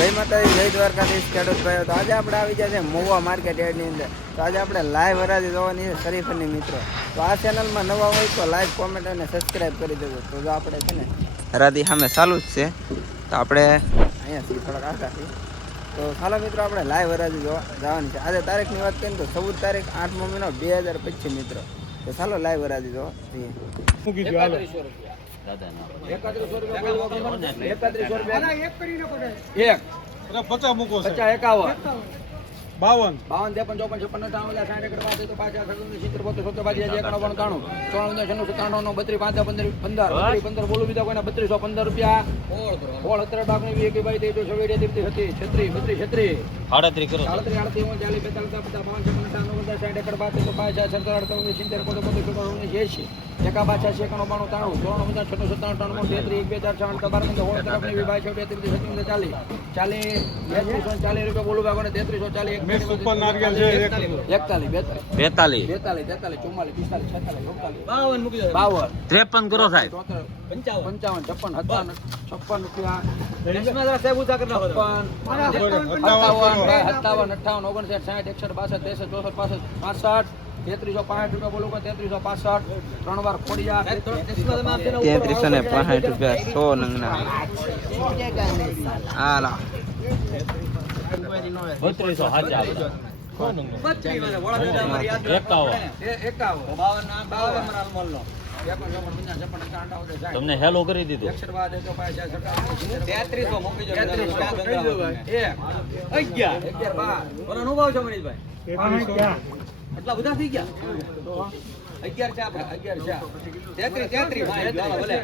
જય માતાજી, જય દ્વારકાધીશ, ખેડૂત ભાઈઓ. તો આજે આપણે આવી ગયા છે મોવા માર્કેટ યાર્ડની અંદર. તો આજે આપણે લાઈવ હરાજી જોવાની છે શરીફની મિત્રો. તો આ ચેનલમાં નવા હોય તો લાઈક કોમેન્ટ અને સબસ્ક્રાઈબ કરી દેજો. તો જો આપણે છે ને હરાજી સામે ચાલુ જ છે. તો આપણે અહીંયાથી થોડાક આગાથી તો ચાલો મિત્રો, આપણે લાઈવ હરાજી જોવા જવાની છે. આજે તારીખની વાત કરીએ તો ચૌદ તારીખ આઠમો મહિનો બે હજાર પચીસ મિત્રો. તો ચાલો લાઈવ હરાજી જોવા જઈએ. એક પચાસ મૂકો પચાસ એકાવન. બાવન. બાવન ત્રેપન ચોપન છપ્પન અઠાવન ઓલા સાઠ એકડ પાસે તો પાછા સત્તર સિત્તેર બોતેર સત્તર બાજી હજી એકાણું બાણું. ત્રાણું ચોરાણું છન્નું સત્તાણું નો બત્રીસ પાંચ પંદર પંદર બત્રીસ પંદર બોલું બીજા કોઈના બત્રીસો પંદર રૂપિયા. ઓળ અત્યારે બાકની વી એક ભાઈ તેજો છવ્વીસ તેત્રીસ હતી છત્રી બત્રીસ છત્રી આડત્રી કરો. આડત્રીસ ઓગણચાલીસ બેતાલીસ પચાસ બાવન છપ્પન અઠાવન ઓગણસાઠ સાઠ એકડ પાસે તો પાછા સત્તર અડતાલીસ સિત્તેર પોતે પોતે ચોપન ઓગણીસ એંશી. એકા પાછા છે એકાણું બાણું ત્રાણું. ત્રણ હજાર છસો સત્તાણું ત્રણ તેત્રીસ એક બે ચાર છ બાર પંદર સોળ તરફની વિભાગ છે તેત્રીસ સત્તર ચાલીસ ચાલીસ બેત્રીસો ચાલીસ. રૂપિયા બોલું બાકોને તેત્રીસો ચાલીસ એક મિક્સ ઉપર નારિયેળ છે એક એકતાલીસ બેતાલીસ. બેતાલીસ. બેતાલીસ તેતાલીસ ચુમ્માલીસ પિસ્તાલીસ છેતાલીસ ઓગતાલીસ બાવન મૂકી બાવન. ત્રેપન કરો સાહેબ. રૂપિયા. છપ્પન સત્તાવન બે સત્તાવન અઠાવન ઓગણસાઠ સાઠ એકસઠ બાસઠ ત્રેસઠ ચોસઠ પાસઠ પાસઠ તેત્રીસો પાંઠ રૂપિયા બોલું તેત્રીસો પાસઠ ત્રણ વાર ખોડિયા. તેત્રીસો ને પાંસઠ રૂપિયા સો નંગના. હાલા બત્રીસો હાચા તમને હેલો કરી દીધું. તેત્રીસો અગિયાર. એટલા બધા થઈ ગયા? અગિયાર છે આપણે અગિયાર છે. તેત્રીસ તેત્રીસ ભલે.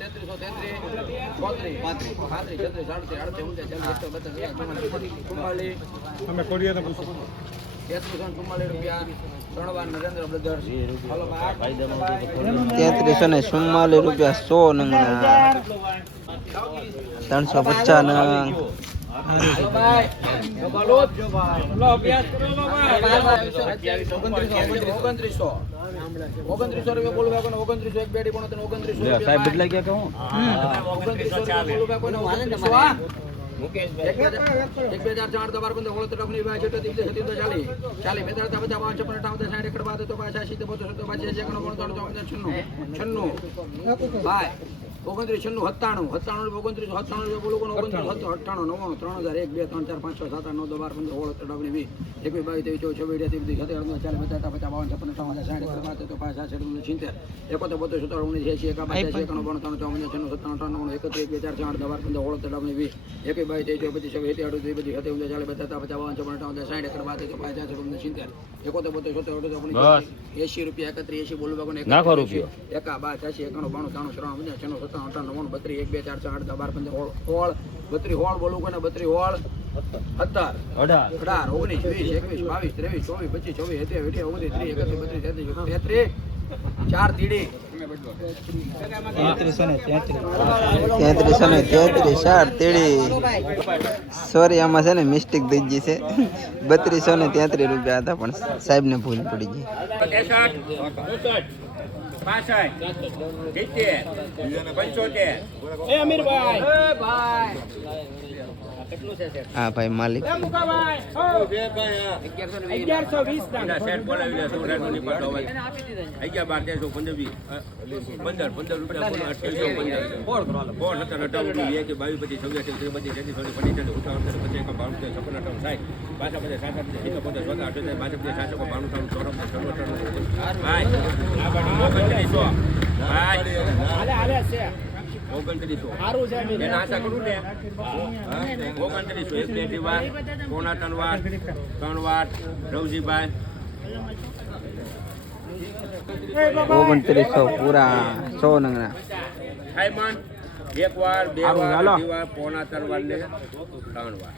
તેત્રીસો તેત્રીસ ચોત્રીસ પાંત્રીસ પાંત્રીસ છત્રીસ સાડત્રીસ અડત્રીસ ઉનત્રીસ ચાલીસ બત્રીસ ચુમ્માલીસ ચુમ્માલીસ અમે કોડિયાને પૂછો. તેત્રીસો રૂપિયા. ત્રણ વાર નરેન્દ્ર બ્રધર્સ. હલો ભાઈ તેત્રીસો ને ચુમ્માલીસ રૂપિયા સો નંગ ત્રણસો પચાસ નંગ. ઓગણત્રીસો રૂપિયા બોલવા કોને ઓગણત્રીસો એક બેડી પણ ઓગણત્રીસો સાહેબ બદલાઈ ગયા કે હું ઓગણત્રીસો રૂપિયા બોલવા કોને છન્નું ઓગણત્રીસ છન્નું સત્તાણું. સત્તાણું ઓગણત્રીસ સત્તાણું બોલું ઓગણત્રીસ સત્તર અઠ્ઠાણું નવ્વાણું ત્રણ હજાર એક બે ત્રણ ચાર પાંચ છ સાત આઠ નવ દસ બાર પંદર સોળ ત્રણ વીસ એકવીસ બાવીસ ત્રેવીસ ચોવીસ છવ્વીસ અઠ્યાવીસ બધી સત્તર અડતાલીસ ચાલીસ પચાસ પચાસ બાવન છપ્પન ત્રણ હજાર સાઠ બાદ તો પાંચ સાત છન્નું સિત્તેર એકોતેર બોતેર સત્તર ઓગણીસ એસી એકા બાસી એકાણું બાણું ત્રણ ચોપન છન્નું સત્તાણું અઠાણું એકત્રીસ બે ચાર આઠ દસ બાર પંદર સોળ ત્રણ વીસ એકવીસ બાવીસ ત્રેવીસ ચોવીસ પચીસ છવ્વીસ એટી અડું ત્રીસ બધી સત્યાવીસ ચાલીસ પચાસ પચાસ બાવન છપ્પન અઠાવન સાઠ એકડ બાદ તો પાંચ સાત છપ્પન સિત્તેર એકોતેર બોતેર સત્તર અઢાર ઓગણીસ એસી રૂપિયા એકત્રીસ એસી બોલવા એકા બાર ચાસી એકાણું બાણું ત્રાણું ત્રણ છન્નું સત્તાણું અઠાણું નવ્વાણું બત્રીસ એક બે ચાર છ આઠ બાર પંદર હોળ હોળ બત્રીસ હોળ બોલું કોને બત્રીસ હોળ સત્તર અઢાર. અઢાર ઓગણીસ વીસ એકવીસ બાવીસ ત્રેવીસ ચોવીસ પચીસ ચોવીસ સત્યાવીસ અઠ્યાવીસ ઓગણીસ ત્રીસ એકત્રીસ બત્રીસ તેત્રીસ તેત્રીસ ચાર તીડી તેત્રીસો ને તેત્રીસ. ચાર તેડી સોરી આમાં છે ને મિસ્ટેક થઈ ગઈ છે. બત્રીસો ને તેત્રીસ રૂપિયા હતા પણ સાહેબ ને ભૂલ પડી ગઈ. હા ભાઈ માલિક. અગિયાર બાર તેરસો પંદર વીસ. પંદર પંદર રૂપિયા અઠ્યાવીસો પંદર. બોલ સત્તર અઠાવન બાવીસ પચીસ છવ્વીસ પચીસ ચોત્રીસ પચીસ ચાલીસ ઉઠાવન પચીસ એક બાવન તેર છપ્પન અઠાવન સાઠ. પાછા બધા સોળ અઠ્યાવીસ બાસઠ પચાસ સાતસો બાણું ત્રણ ચોરસ છન્નું અઠાણું ભાઈ ઓગણત્રીસો ઓગણત્રીસો એને આશા કરું ને? ઓગણત્રીસો એક બે વાર. પોણા ત્રણ વાર ત્રણ વાર. રવજીભાઈ. ઓગણત્રીસો પૂરા સો નંગના હાઈમાન એક વાર બે વાર પોણા ત્રણ વાર ને ત્રણ વાર.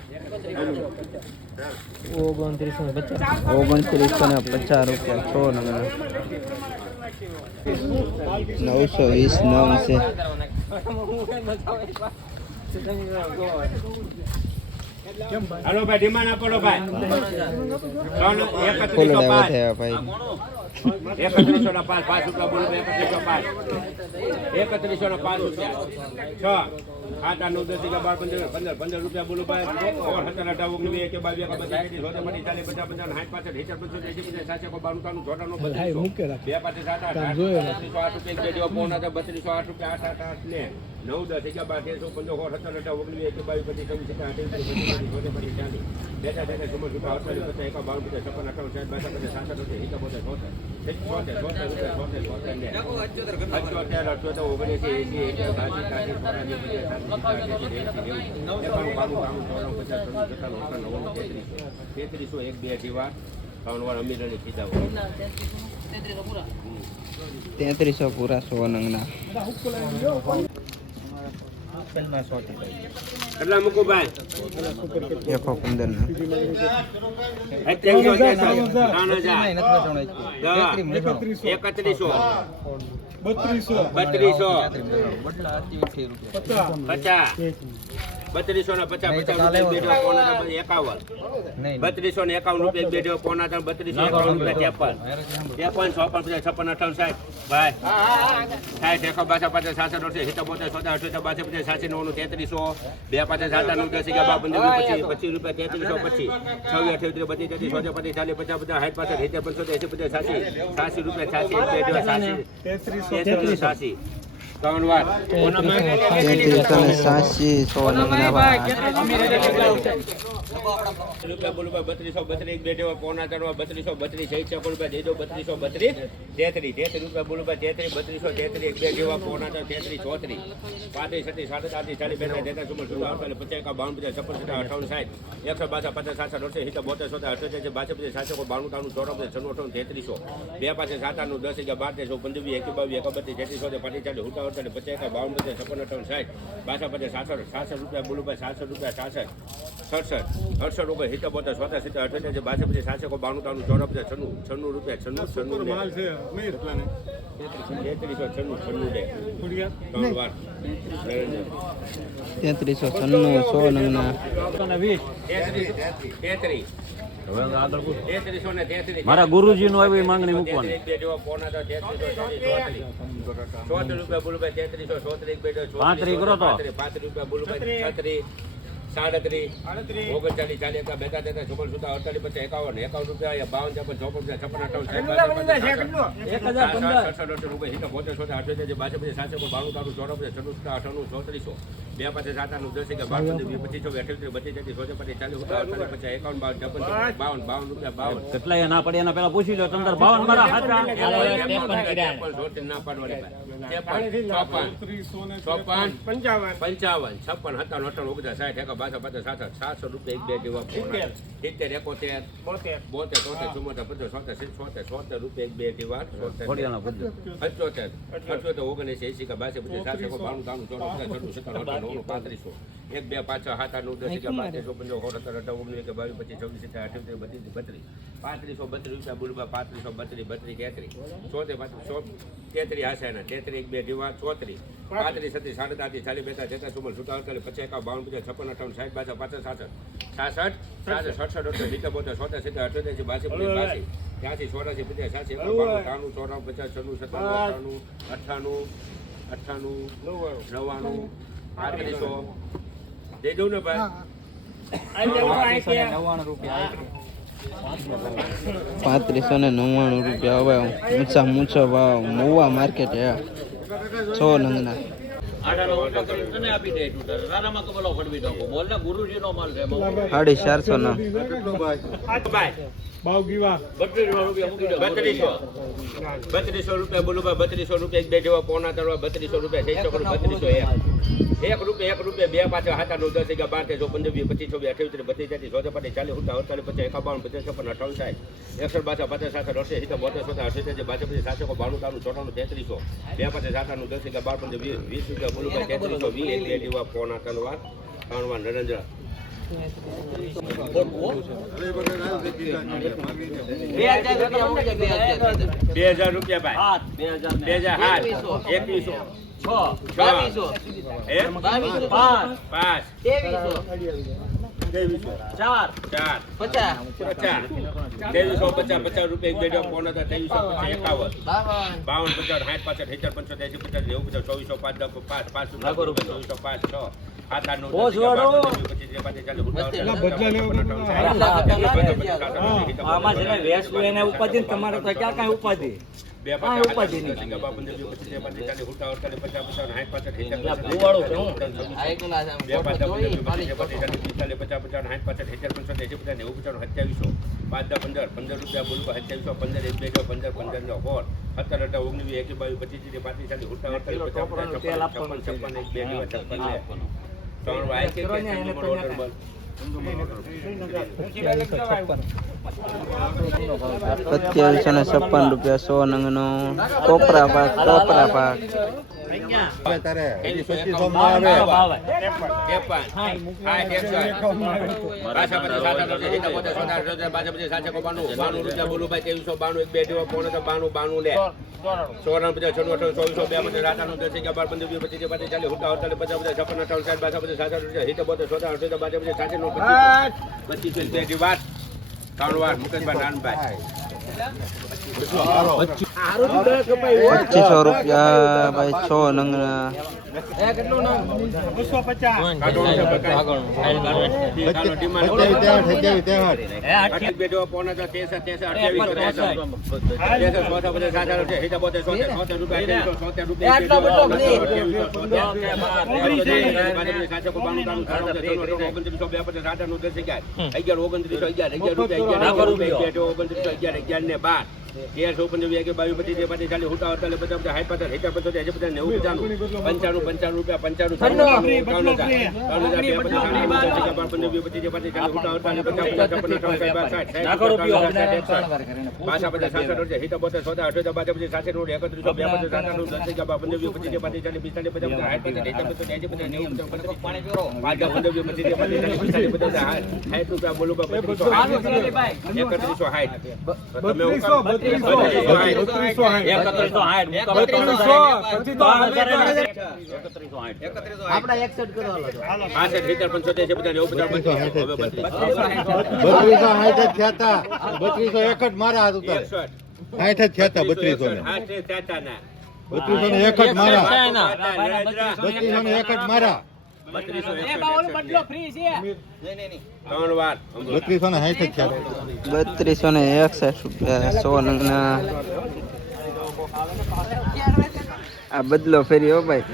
ઓગણત્રીસો ને પચાસ. રૂપિયા સો નંબર નવસો વીસ નવ છે. હાલો ભાઈ ડિમાન્ડ આપો ભાઈ. ત્રણ થયા ભાઈ. એકત્રીસો ના પાંચ પાંચ રૂપિયા બોલો એકત્રીસો પાંચ. એકત્રીસો ના પાંચ રૂપિયા. છ. આઠ આઠ નવ દસ અગિયાર બાર પંદર પંદર પંદર રૂપિયા બોલો ભાઈ ઓર સત્તર અઢાર બે એક બાવીસ એક બત્રીસ તેત્રીસ બધા પચાસ ચાલીસ પચાસ પચાસ સાઠ પાસઠ સિત્તેર પંચોતેર એંસી પચાસ સાતસો કોઈ બાણું ત્રાણું ચોરાણું બત્રીસો બે પાંચ સાત આઠ આઠ બત્રીસો આઠ રૂપિયા જેવા પોણા હતા બત્રીસો આઠ રૂપિયા આઠ આઠ આઠ ને નવ દસ અગિયાર બાર તેરસો પંદર સોળ સત્તર અઢાર ઓગણીસ એક બાવીસ પચીસ છવ્વીસ સત્તર અઠ્યાવીસ પચીસ ચોત્રીસ ચાલે બેટા બેટા સમજ રૂપિયા અડતાલીસ પચાસ એકા બાવન પચાસ છપ્પન અઠાવન સાઠ બાસઠ પચાસ સાસઠ એકા ને એકા પચાસ સાતસી તેત્રીસો એક બે જેવા ત્રણ અમીરની ખીધા તેત્રીસો પૂરા સો નંગના કેટલા મૂકું ભાઈ? એકસો પંદર ત્રણ હજાર. એકત્રીસો. બત્રીસો. બત્રીસો. પચાસ. બત્રીસો ને પચાસ પચાસ રૂપિયા બેઠો ત્રણ એકાવન. બત્રીસો ને એકાવન રૂપિયા બેઠો પોણા ત્રણ બત્રીસો એકાવન રૂપિયા ત્રેપન. ત્રેપન ચોપન પચાસ છપ્પન અઠાવન સાહેબ ભાઈ. સાહેબ એકસો બાસઠ પચાસ સાસઠ અડસઠ સિત્તેર બોતેર સોતા અઠોતેર બાસઠ પચાસ સાસી નવનું તેત્રીસો. બે પચાસ સાત નવ દસ અગિયાર પંદર પચીસ રૂપિયા તેત્રીસો પચીસ. છવ્વીસ અઠ્યાવીસ બત્રીસ તેત્રીસ ચોતેર પચીસ ચાલીસ પચાસ પચાસ સાઠ પાસઠ સિત્તેર પંચોતેર એસી પચાસ સાસી સાસી રૂપિયા સાસી તેત્રીસો. સાસી. તેત્રીસો બત્રીસો બત્રીસ બે જેવા પોણા ચારવા બત્રીસો બત્રીસ એક છપ્પન રૂપિયા દેજો બત્રીસો બત્રીસ તેત્રીસ તેત્રીસ તેત્રીસ બત્રીસો તેત્રીસ એક જેવા પોણા ચાર તેત્રીસ ચોત્રીસ પાંત્રીસ છત્રીસ આઠત્રીસ ચાલીસ સુડતાલીસ અડતાલીસ પચાસ એકાવન બાવન પચાસ છપ્પન સત્તાવન અઠાવન સાઠ એકસો બાસઠ પચાસ સાતસો અડસઠ સિત્તેર બોતેર સોતેર અઠ્યોતેર બાસઠ બાણું ત્રાણું ચોરાણું છન્નું અઠાવન તેત્રીસો બે પાસે સાત આઠનું દસ અગિયાર બાર તેસો પંદર એક બાવીસ એક બત્રીસ પાટી ચોતેર પાંત્રીસ ચાલીસ અડતાલીસ પચાસ એકાવન બાવન પચાસ છપ્પન અઠાવન સાઠ. બાસઠ પચાસ સાતસો સાસઠ રૂપિયા બોલું ભાઈ સાતસો રૂપિયા સાસઠ. સડસઠ અડસઠ રૂપિયા સિત્તેર બોતેર સોતેર સિત્તેર અઠ્યોતેર બાસઠ પચાસ સાતસો બાણું તાણું ચોરા પચાસ છન્નું છન્નું રૂપિયા છન્નું છન્નું તેત્રીસો છન્નું છન્નું ડે ત્રણ વાર. તેત્રીસો છન્નું સો નંગના તેત્રીસ તેત્રીસ. હવે ગુરુજી નું મારા આવી માંગણી મૂકવાની પાંત્રી કરો તો. પાંત્રી રૂપિયા સાડત્રીસ ઓગણચાલીસ ચાલીસ એકા બેતા તેતા ચોપન સુતા અડતાલીસ પચાસ એકાવન એકાવન રૂપિયા બાવન ચોપન ચોપન પચાસ છપ્પન અઠાવન સાઠ સડસઠ અડસઠ રૂપિયા સિત્તેર બોતેર સોતેર અઠ્યોતેર બાસઠ પચાસ સાતસો બાણું તારું ચોરા છન્નું સુધા અઠાણું ચોત્રીસો બે પાસે સાત આઠનું દસ એકા બાર પંદર પચીસ ચોવીસ અઠ્યાવીસ બત્રીસ તેત્રીસ ચોતેર પચાસ ચાલીસ સુધા અડતાલીસ પચાસ એકાવન બાવન છપ્પન બાવન બાવન રૂપિયા બાવન. કેટલાય ના પડે એના પેલા પૂછી લો તંદર બાવન મારા ને ચોપન પંચાવન છપ્પન સત્તાવન અઠાવન ઓગણસાઠ સાઠ એક બાસઠ પચાસ સાસઠ સાતસો રૂપિયા એક બે જેવા સિત્તેર સિત્તેર એકોતેર બોતેર તોતેર ચુમ્મોતેર પચાસ સોતેર છોતેર સોતેર રૂપિયા એક બે જેવા ઓગણીસ એસી કે બાસી પચાસ સાતસો બાણું ત્રાણું પચાસ પાંત્રીસો એક બે પાંચ સાત આઠ નવ દસ અગિયાર બાર પંદર સોળ સત્તર અઢાર ઓગણીસ એક બાવીસ પચીસ છવ્વીસ સિત્તેર અઠ્યોતેર બત્રીસ બત્રીસ. પાંત્રીસો બત્રીસ રૂપિયા બોલવા પાંત્રીસો બત્રીસ બત્રીસ તેત્રીસ. ચોતેર પાંત્રીસ સો તેત્રીસ હશે ને તેત્રીસ એક બે જેવા ચોત્રીસ. પાંત્રીસ છત્રીસ સાડત્રીસ ચાલીસ બેતા તેતા ચુમ્મલ સુતા અડતાલીસ પચાસ એકાવ બાવન પચાસ છપ્પન અઠાવન સાઠ બાસઠ પચાસ સાસઠ. સાસઠ સાસઠ સડસઠ અડસઠ સિત્તેર બોતેર સોતેર સિત્તેર અઠ્યોતેર બાસી પચાસ બાસી ત્યાંથી ચોરાસી પચાસ બાણું ત્રાણું ચોરાણું પચાસ છન્નું સત્તાણું અઠાણું અઠ્ઠાણું અઠ્ઠાણું નવ્વાણું પાંત્રીસો દઈ દઉં ને ભાઈ. પાંત્રીસો ને નવ્વાણું રૂપિયા હવે ઊંચા ઊંચો ભાવ મોવા માર્કેટ હે. સો નંગના સાડી ચારસો ના. બત્રીસો. રૂપિયા મૂકી બત્રીસો રૂપિયા બોલું ભાઈ બત્રીસો રૂપિયા એક બે જેવા પોના તરવા બત્રીસો રૂપિયા શકો બત્રીસો એક. રૂપિયા એક રૂપિયા બે પાછળ હાથા નો દસ એગા બાર તેસો પંદર વીસ પચીસ અઠ્યાવીસ બત્રીસ ચાલીસ ચોથે પાંત્રીસ ચાલીસ ઉઠા અડતાલીસ પચાસ એકાવન પચાસ છપ્પન અઠાવન સાઠ. એકસો બાસઠ પચાસ સાત અડસે સીધા બોતેર સોતેર અઠ્યોતેર બાસઠ પચાસ સાતસો બાણું તારું ચોટાનું તેત્રીસો. બે પાછળ સાતાનું દસ એગા બાર પંદર વીસ વીસ રૂપિયા બોલું તેત્રીસો વીસ એક બે પોણા ત્રણ વાર ત્રણ વાર નરેન્દ્ર. બે હજાર રૂપિયા ભાઈ. બે હજાર હજાર એકવીસો. છ. એક પાંચ. પાંચ. ચાર ચાર પચાસ પચાસ ત્રેવીસો પચાસ પચાસ રૂપિયા એક બેડો પોણા હતા ત્રેવીસો પચાસ એકાવન બાવન પચાસ સાઠ પાસઠ સિત્તેર પંચોતેર એસી પચાસ નેવું પચાસ ચોવીસો પાંચ દસ પાંચ પાંચ રૂપિયા. ચોવીસો પાંચ છ આમાં જેને વેસ હોય એને ઉપાધિ તમારે તો ક્યાં કાંઈ ઉપાધિ? સત્યાવીસો. પાંચ દસ, પંદર પંદર રૂપિયા બોલવા સત્યાવીસો પંદર એક બે પંદર પંદર નો હોર સત્તર અઢાર ઓગણીસ એકી બાવીસ પચીસ પાંત્રીસ ચાલીસ ઉઠાવણ પચાસ પચાસ છપ્પન છપ્પન છપ્પન એક બે બે છપ્પન બે. આપવાનું. ત્રણ વાય કે ઓર્ડર સત્યાવીસો ને છપ્પન રૂપિયા સો નંગનો કોપરા પાક કોપરા પાક. પચાસ અઠાણું ચોવીસો બે પચાસ દસ અગિયાર બાર પંદર વીસ પચીસ ત્રીસ, પાંત્રીસ ચાલીસ હુંકા અડતાલીસ પચાસ પચાસ છપ્પન અઠાવન સાઠ બાસઠ પચાસ રૂપિયા બોતેર ચોતેર અડસઠ બાસઠ પચાસ. પચીસ પચીસ બે વાત ત્રણ વાર મુકેશભાઈ નાનભાઈ. પચીસો રૂપિયા ભાઈ છ ઓગણત્રીસો અગિયાર અગિયાર રૂપિયા અગિયાર રૂપિયા ઓગણત્રીસો અગિયાર અગિયાર ને બાર નંગના બધા કેટલું નામ? બસો પચાસ એ આટલો બધો નહીં. પંચાણું પંચાણું રૂપિયા પંચાણું બદલો. ત્રણ હજાર નાખો રૂપિયો. પાછા બધા સાસઠ વર્ષે હિતા બોતેર સોદા અઠોતેર બાદ પછી સાસઠ રોડ એકત્રીસો બે પચાસ સાતાણું દસ પંદર વીસ પચીસ પાંત્રીસ ચાલી પિસ્તાલીસ પચાસ બધા હાઈ પચાસ હિતા પંચોતેર હજી બધા નેવું પચાસ પચાસ પાણી પીરો. પાંચ ચાલી પચીસ પિસ્તાલીસ પચાસ સાઠ સાઠ રૂપિયા બોલું એકત્રીસો હાઈ બત્રીસો બત્રીસો સાઠ જ થયા બત્રીસો એક જ મારા હાથ ઉપર એકસઠ જ થયા બત્રીસો ને બત્રીસો ને એક જ મારા બત્રીસો ને એક જ મારા બત્રીસો ને સાઠ બત્રીસો ને એકસઠ રૂપિયા સો ના આ બદલો ફેરી હો ભાઈ.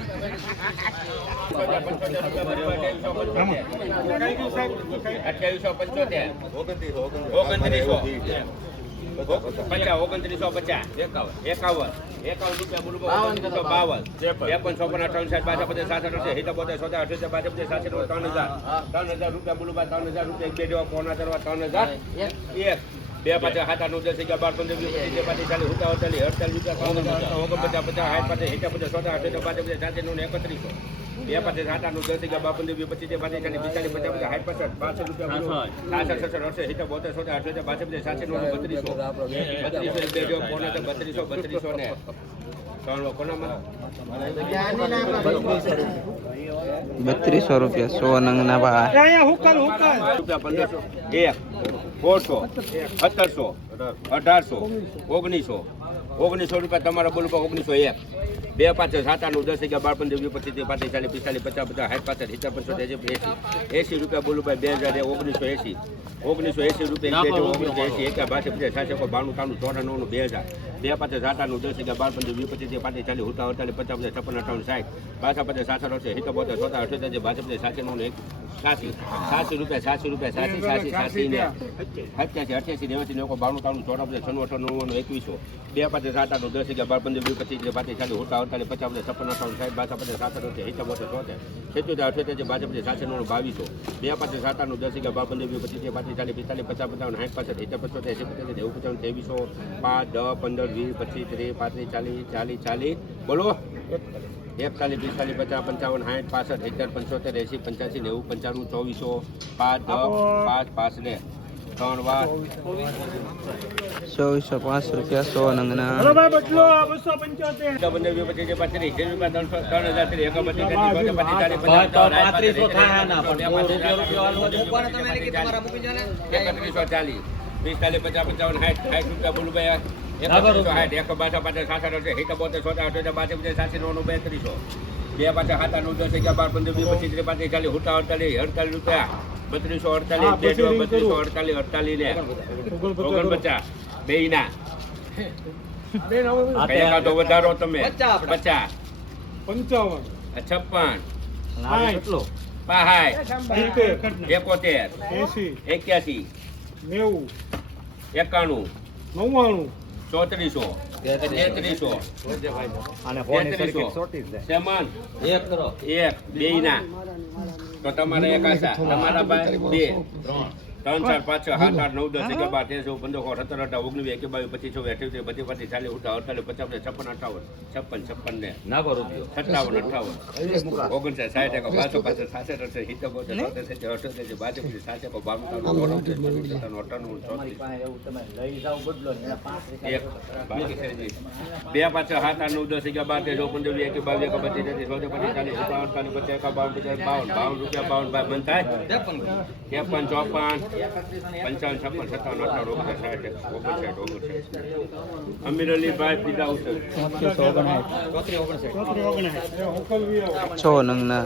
અઠ્યાવીસો પંચોતેર. ઓગણત્રીસો. પચાસ ઓગણત્રીસો પચાસ એકાવન એકાવન રૂપિયા બાવન ત્રેપન ચોપન અઠાવન સાઠ બાસઠ પચાસ સાસઠ અડસઠ સિત્તેર બોતેર સોતેર બાસઠ પચાસ સાસઠ ત્રણ હજાર ત્રણ હજાર રૂપિયા બોલું ત્રણ હજાર રૂપિયા બે જેવા પોણા કરવા ત્રણ હજાર એક. બે પાછા સાત આઠ નવ દસ અગિયાર બાર પંદર વીસ પચીસ ત્રીસ, પાંત્રીસ ચાલીસ હુંકા અડતાલીસ અડતાલીસ ત્રણ હજાર ઓગણપચાસ પચાસ સાઠ પાંત્રીસ સિત્તેર પચાસ સોતેર અઠ્યોતેર બાસઠ પચાસ સાસઠનું ને એકત્રીસો. બે પાછા સાત આઠ નવ દસ બાર પંદર વીસ પચીસ ત્રીસ, પાંત્રીસ ચાલીસ પિસ્તાલીસ પચાસ પચાસ સાઠ પાસઠ બાસઠ રૂપિયા. સાસઠ સડસઠ અડસઠ સિત્તેર બોતેર સોતેર અઠ્યોતેર બાસઠ બધા સાસઠનું બત્રીસો. બત્રીસો બે જો પોણા તો બત્રીસો બત્રીસો ને ત્રણ કોનામાં? બત્રીસો રૂપિયા સો હુકલ હુકલ રૂપિયા પંદરસો. એક. સોળસો, સત્તરસો, અઢારસો, ઓગણીસો. ઓગણીસો રૂપિયા તમારા બોલ પર ઓગણીસો એક. બે પાંચ સાત આઠ દસ અગિયાર, બાર પંદર, વીસ, પચીસ પાંત્રીસ, ચાલીસ, પિસ્તાલીસ, પચાસ પચાસ સાઠ પાસઠ સિત્તેર પંચોતેર, એસી એસી. રૂપિયા બોલું ભાઈ બે હજાર ઓગણીસો એસી. ઓગણીસો એસી રૂપિયા ઓગણીસો એસી એકા બાસી પચાસ સાતસો બાણું, ત્રાણું, ચોરાણું બે હજાર. બે પાંચ સાત આઠ નવ દસ હજાર બાર પંદર વીસ પચીસ ત્રીસ, પાંત્રીસ ચાલીસ હુતા અડતાલીસ પચાસ પચાસ છપ્પન અઠાવન સાઠ બાસા પચાસ સાસઠ અડસઠ બોતેર સોતેર અઠ્યોતેર બાસઠ પચાસ સાસી નું એક સાસી સાસી રૂપિયા સાસી રૂપિયા સાસી સાસી સાસી ને અત્યાસી અઠ્યાસી નેવાસી લોકો બાણું તાણું ચોરા પચાસ છન્નું અઠાણું નવ્વાણું એકવીસો. બે પાંચ સાત આઠ નવ દસ હજાર બાર પંદર વીસ પચીસ ત્રીસ, પાંત્રીસ ચાલીસ હુતા અડતાલીસ પચાસ પચાસ છપ્પન અઠાવન સાઠ બાસા પચાસ સાસઠ અઠ્યાસી સિત્તેર બોતેર સોતેર સિત્તોતેર અઠ્યોતેર બાસઠ પચાસ સાસી નું બાવીસો. બે પાંચ સાત આઠ નવ દસ હજાર બાર પંદર વીસ પચીસ ત્રીસ, પાંત્રીસ ચાલીસ પિસ્તાલીસ પચાસ પચાસ સાઠ પાસઠ સિત્તેર પચોતેર પચાસ નેવું પચાસ ત્રેવીસો પાંચ દસ પંદર વીસ પચીસ ત્રીસ પાંત્રીસ ચાલીસ ચાલીસ ચાલીસ. બોલો. એકતાલીસ પિસ્તાલીસ પચાસ પંચાવન સાઠ પાસઠ હજાર પંચોતેર એસી પંચ્યાસી નેવું પંચાણું ચોવીસો પાંચ દસ પાંચ પાંચ ને. ત્રણ વાર. ચોવીસો પાંચ રૂપિયા સો નંગના. બસો પંચોતેર. પચીસ પાંત્રીસ ત્રણસો ત્રણ હજાર ત્રીસ એકત્રીસો ચાલીસ પિસ્તાલીસ પચાસ પંચાવન સાઠ સાઠ રૂપિયા બોલું ભાઈ. સાઠ પાછળ સાસઠ બોતેર સોતા પચાસ સાસી બેત્રીસો. બે આઠ દસ અગિયાર બાર પંદર વીસ પચીસ ત્રીસ પાંત્રીસ ચાલીસ હુટા અડતાલીસ અડતાલીસ રૂપિયા બત્રીસો અડતાલીસ બત્રીસો અડતાલીસ અડતાલીસ ને ઓગણપચાસ બે ના કયા તો વધારો તમે. પચાસ. પંચાવન. છપ્પન. એકોતેર. એક્યાસી. નેવું. એકાણું. નવ્વાણું. ચોત્રીસો. તેત્રીસો. તેત્રીસો. સેમન. એક કરો. એક બે ના. તો તમારે એક આશા. તમારા ભાઈ બે. ત્રણ. ચાર પાંચ છ સાત આઠ નવ દસ અગિયાર બાર તેર પંદર સોળ સત્તર અઢાર ઓગણીસ એક બાવીસ પચીસ છવ્વીસ અઠ્યાવીસ બત્રીસ પચીસ ચાલીસ ઉઠા અડતાલીસ પચાસ પચાસ છપ્પન અઠાવન. છપ્પન છપ્પન ને નાખો રૂપિયો. સત્તાવન અઠાવન. ઓગણસાઠ સાઠ એક પાંચસો પાસઠ સાસઠ અડસઠ સિત્તેર બોતેર સત્તર સિત્તેર અઠ્યોતેર છે બાસઠ પચીસ સાસઠ એક બાવન ત્રાણું સિત્તેર, અઠ્ઠાણું ચોત્રીસ એક. બે પાંચ સાત આઠ નવ દસ અગિયાર બાર તેર ચૌદ પંદર એક બાવીસ એકવીસ પચીસ ત્રીસ ચોત્રીસ પચીસ ચાલીસ અઠાવન અઠાવન પચાસ એક બાવન પચાસ બાવન બાવન રૂપિયા બાવન ભાઈ બંધ થાય ત્રેપન ચોપન પંચાવન છપ્પન સત્તાવન અઠાવન ઓગણસાઠ સાઠ ઓગણસાઠ. ઓગણસાઠ અમીર અલીભાઈ પિતા આવો છ નંગના